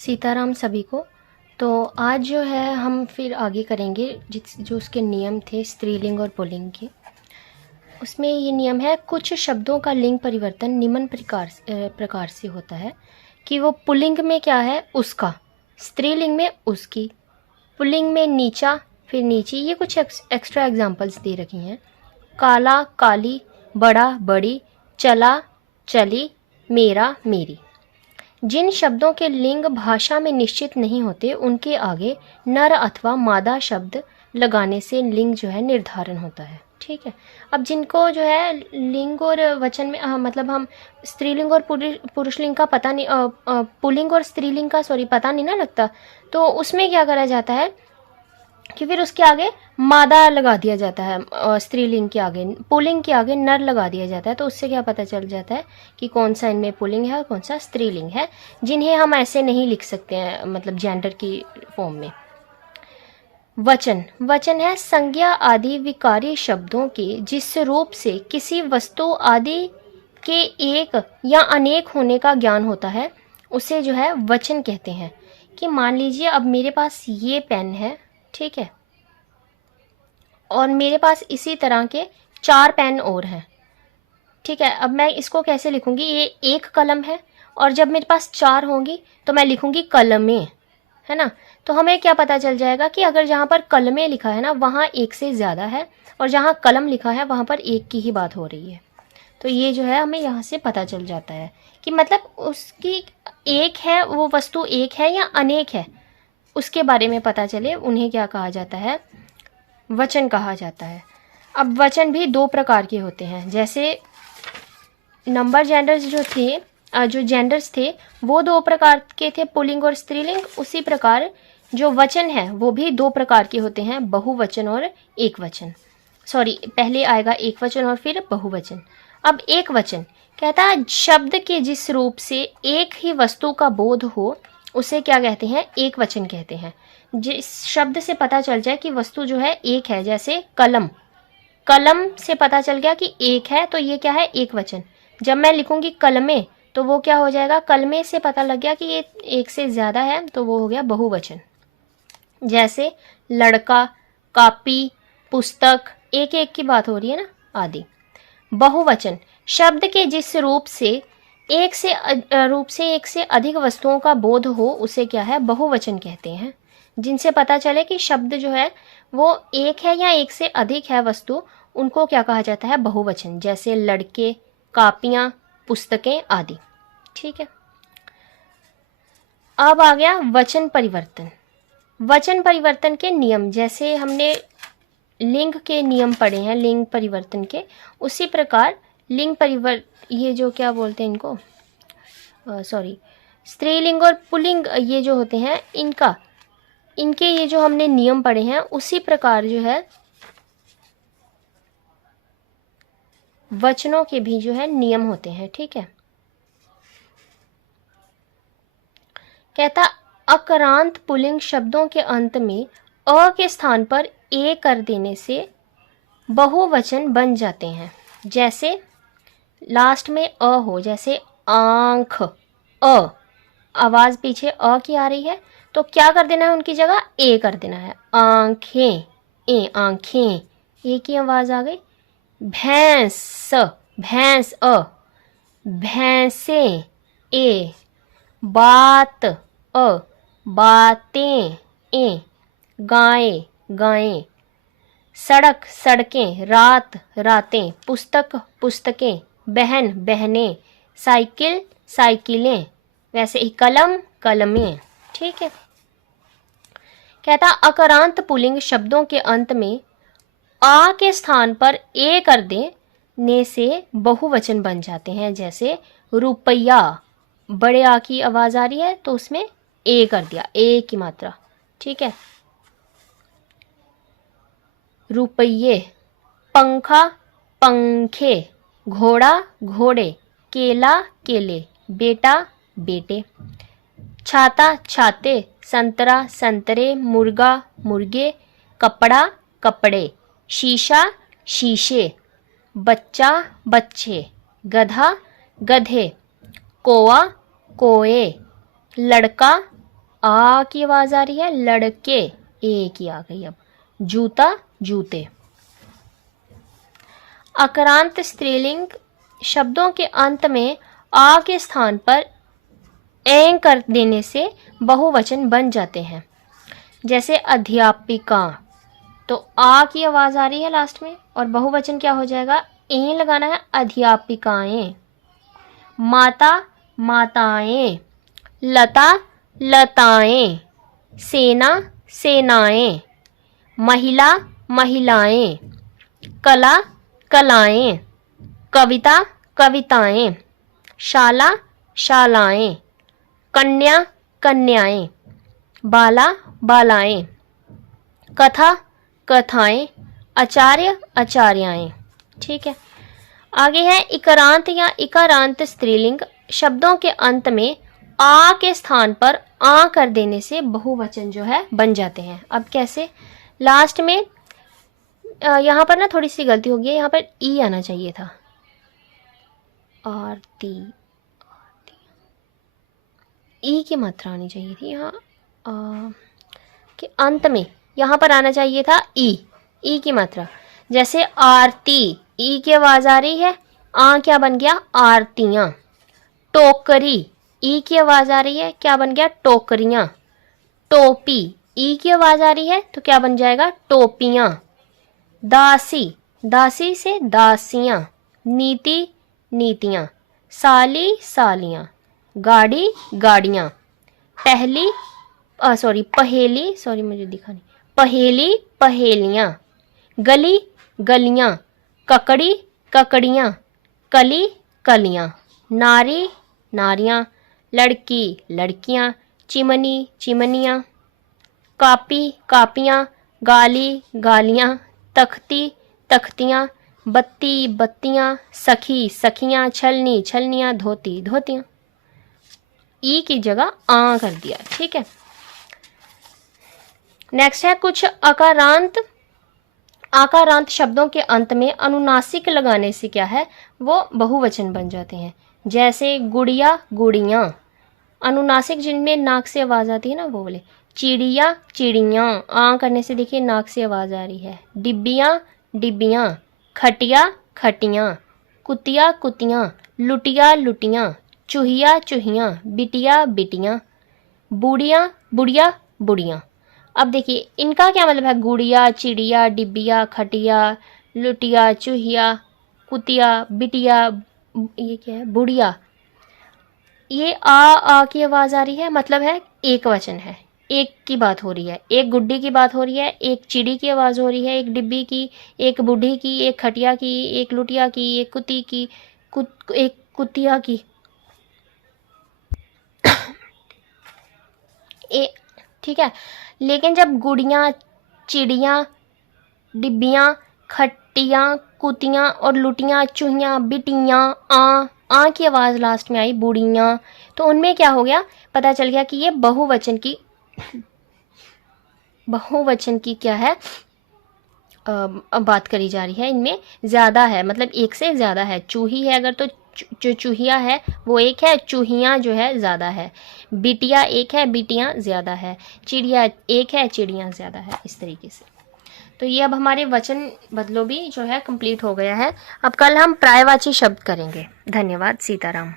सीताराम सभी को। तो आज जो है हम फिर आगे करेंगे जो उसके नियम थे स्त्रीलिंग और पुल्लिंग के। उसमें ये नियम है, कुछ शब्दों का लिंग परिवर्तन निम्न प्रकार से होता है कि वो पुल्लिंग में क्या है उसका, स्त्रीलिंग में उसकी, पुल्लिंग में नीचा फिर नीची। ये कुछ एक्स्ट्रा एग्जांपल्स दे रखी हैं। काला काली, बड़ा बड़ी, चला चली, मेरा मेरी। जिन शब्दों के लिंग भाषा में निश्चित नहीं होते उनके आगे नर अथवा मादा शब्द लगाने से लिंग जो है निर्धारण होता है। ठीक है। अब जिनको जो है लिंग और वचन में मतलब हम स्त्रीलिंग और पुरुष लिंग का पता नहीं, पुल्लिंग और स्त्रीलिंग का पता नहीं ना लगता, तो उसमें क्या करा जाता है कि फिर उसके आगे मादा लगा दिया जाता है, स्त्रीलिंग के आगे, पुल्लिंग के आगे नर लगा दिया जाता है। तो उससे क्या पता चल जाता है कि कौन सा इनमें पुल्लिंग है और कौन सा स्त्रीलिंग है, जिन्हें हम ऐसे नहीं लिख सकते हैं मतलब जेंडर की फॉर्म में। वचन, वचन है संज्ञा आदि विकारी शब्दों के जिस रूप से किसी वस्तु आदि के एक या अनेक होने का ज्ञान होता है उसे जो है वचन कहते हैं। कि मान लीजिए अब मेरे पास ये पेन है, ठीक है, और मेरे पास इसी तरह के 4 पेन और हैं। ठीक है। अब मैं इसको कैसे लिखूंगी, ये एक कलम है और जब मेरे पास 4 होंगी तो मैं लिखूंगी कलमें, है ना। तो हमें क्या पता चल जाएगा कि अगर जहाँ पर कलमें लिखा है ना वहाँ एक से ज़्यादा है और जहाँ कलम लिखा है वहाँ पर एक की ही बात हो रही है। तो ये जो है हमें यहाँ से पता चल जाता है कि मतलब उसकी एक है, वो वस्तु एक है या अनेक है, उसके बारे में पता चले, उन्हें क्या कहा जाता है, वचन कहा जाता है। अब वचन भी 2 प्रकार के होते हैं। जैसे नंबर जेंडर्स जो थे, जो जेंडर्स थे वो 2 प्रकार के थे, पुल्लिंग और स्त्रीलिंग। उसी प्रकार जो वचन है वो भी 2 प्रकार के होते हैं, बहुवचन और एकवचन। पहले आएगा एक वचन और फिर बहुवचन। अब एक वचन कहता है शब्द के जिस रूप से एक ही वस्तु का बोध हो उसे क्या कहते हैं, एक वचन कहते हैं। जिस शब्द से पता चल जाए कि वस्तु जो है एक है, जैसे कलम, कलम से पता चल गया कि एक है तो ये क्या है, एक वचन। जब मैं लिखूंगी कलमे तो वो क्या हो जाएगा, कलमे से पता लग गया कि ये एक से ज्यादा है तो वो हो गया बहुवचन। जैसे लड़का, कापी, पुस्तक, एक एक की बात हो रही है ना, आदि। बहुवचन शब्द के जिस रूप से एक से अधिक वस्तुओं का बोध हो उसे क्या है, बहुवचन कहते हैं। जिनसे पता चले कि शब्द जो है वो एक है या एक से अधिक है वस्तु, उनको क्या कहा जाता है, बहुवचन। जैसे लड़के, कापियां, पुस्तकें आदि। ठीक है। अब आ गया वचन परिवर्तन। वचन परिवर्तन के नियम, जैसे हमने लिंग के नियम पढ़े हैं लिंग परिवर्तन के, उसी प्रकार ये जो क्या बोलते हैं इनको, स्त्रीलिंग और पुल्लिंग ये जो होते हैं इनके ये जो हमने नियम पढ़े हैं उसी प्रकार जो है वचनों के भी जो है नियम होते हैं। ठीक है। कहता अकरांत पुल्लिंग शब्दों के अंत में अ के स्थान पर ए कर देने से बहुवचन बन जाते हैं। जैसे लास्ट में अ हो, जैसे आंख, अ, आवाज पीछे अ की आ रही है तो क्या कर देना है, उनकी जगह ए कर देना है। आंखें, ए आंखें, ए की आवाज आ गई। भैंस, भैंस, अ, भैंसे, ए। बात, अ, बातें, ए। गाय, गायें। सड़क, सड़कें। रात, रातें। पुस्तक, पुस्तकें। बहन, बहनें। साइकिल, साइकिलें। वैसे ही कलम, कलमें। ठीक है। कहता अकरांत पुल्लिंग शब्दों के अंत में आ के स्थान पर ए कर देने से बहुवचन बन जाते हैं। जैसे रुपया, बड़े आ की आवाज आ रही है तो उसमें ए कर दिया, ए की मात्रा। ठीक है। रुपये। पंखा, पंखे। घोड़ा, घोड़े। केला, केले। बेटा, बेटे। छाता, छाते। संतरा, संतरे। मुर्गा, मुर्गे। कपड़ा, कपड़े। शीशा, शीशे। बच्चा, बच्चे। गधा, गधे। कोआ, कोए। लड़का, आ की आवाज आ रही है, लड़के ए की आ गई। अब जूता जूते। अकरांत स्त्रीलिंग शब्दों के अंत में आ के स्थान पर ऐ कर देने से बहुवचन बन जाते हैं। जैसे अध्यापिका, तो आ की आवाज आ रही है लास्ट में और बहुवचन क्या हो जाएगा, ए लगाना है, अध्यापिकाएं। माता माताएं, लता लताएं, सेना सेनाएं, महिला महिलाएं, कला कलाएं, कविता कविताएं, शाला शालाएं, कन्या कन्याएं, बाला बालाएं, कथा कथाएं, आचार्य आचार्याएं। ठीक है। आगे है इकारांत या इकारांत स्त्रीलिंग शब्दों के अंत में आ के स्थान पर आ कर देने से बहुवचन जो है बन जाते हैं। अब कैसे, लास्ट में यहाँ पर ना थोड़ी सी गलती हो गई है, यहाँ पर ई आना चाहिए था, आरती, ई की मात्रा आनी चाहिए थी यहाँ के अंत में, यहाँ पर आना चाहिए था ई की मात्रा। जैसे आरती, ई की आवाज आ रही है, आ क्या बन गया, आरतियां। टोकरी, ई की आवाज आ रही है, क्या बन गया, टोकरियां। टोपी, ई की आवाज आ रही है तो क्या बन जाएगा, टोपियां। दासी, दासी से दासियां। नीति नीतियां। साली सालियां। गाड़ी गाड़ियां। पहली पहेली, मुझे दिखा नहीं, पहेली पहेलियां। गली गलियां। ककड़ी ककड़ियां। कली कलियां। नारी नारियां। लड़की लड़कियां। चिमनी चिमनियां। कापी कापियां। गाली गालियां। तख्ती तख्तियां। बत्ती बत्तियां। सखी सखियां। छलनी छलनियां। धोती धोतियां। ई की जगह आ कर दिया। ठीक है। नेक्स्ट है कुछ आकारांत शब्दों के अंत में अनुनासिक लगाने से क्या है, वो बहुवचन बन जाते हैं। जैसे गुड़िया गुड़ियां, अनुनासिक जिनमें नाक से आवाज आती है ना वो बोले। चिड़िया चिड़ियां, आ करने से देखिए नाक से आवाज आ रही है। डिब्बियां डिब्बियां। खटिया खटियां। कुतिया कुतियां। लुटिया लुटियां। चूहिया चूहियां। बिटिया बिटियां। बुढ़िया बुढ़िया बुढ़ियां। अब देखिए इनका क्या मतलब है, गुड़िया चिड़िया डिब्बिया खटिया लुटिया चूहिया कुतिया बिटिया, ये क्या है, बुढ़िया। ये आ की आवाज आ रही है, मतलब है एक वचन है, एक की बात हो रही है। एक गुड्डी की बात हो रही है, एक चिड़ी की आवाज हो रही है, एक डिब्बी की, एक बूढ़ी की, एक खटिया की, एक लुटिया की, एक कुत्ती की, एक कुतिया की। ठीक है। लेकिन जब गुड़ियाँ चिड़ियाँ डिब्बियाँ खटियाँ कुतियाँ और लुटियाँ चूहियाँ बिटियाँ आ की आवाज़ लास्ट में आई, बुढ़ियाँ, तो उनमें क्या हो गया, पता चल गया कि ये बहुवचन की क्या है, बात करी जा रही है। इनमें ज़्यादा है, मतलब एक से ज़्यादा है। चूही है अगर तो जो चूहिया है वो एक है, चूहियाँ जो है ज़्यादा है। बिटिया एक है, बिटियाँ ज़्यादा है। चिड़िया एक है, चिड़ियाँ ज़्यादा है। इस तरीके से तो ये अब हमारे वचन बदलो भी जो है कंप्लीट हो गया है। अब कल हम पर्यायवाची शब्द करेंगे। धन्यवाद। सीताराम।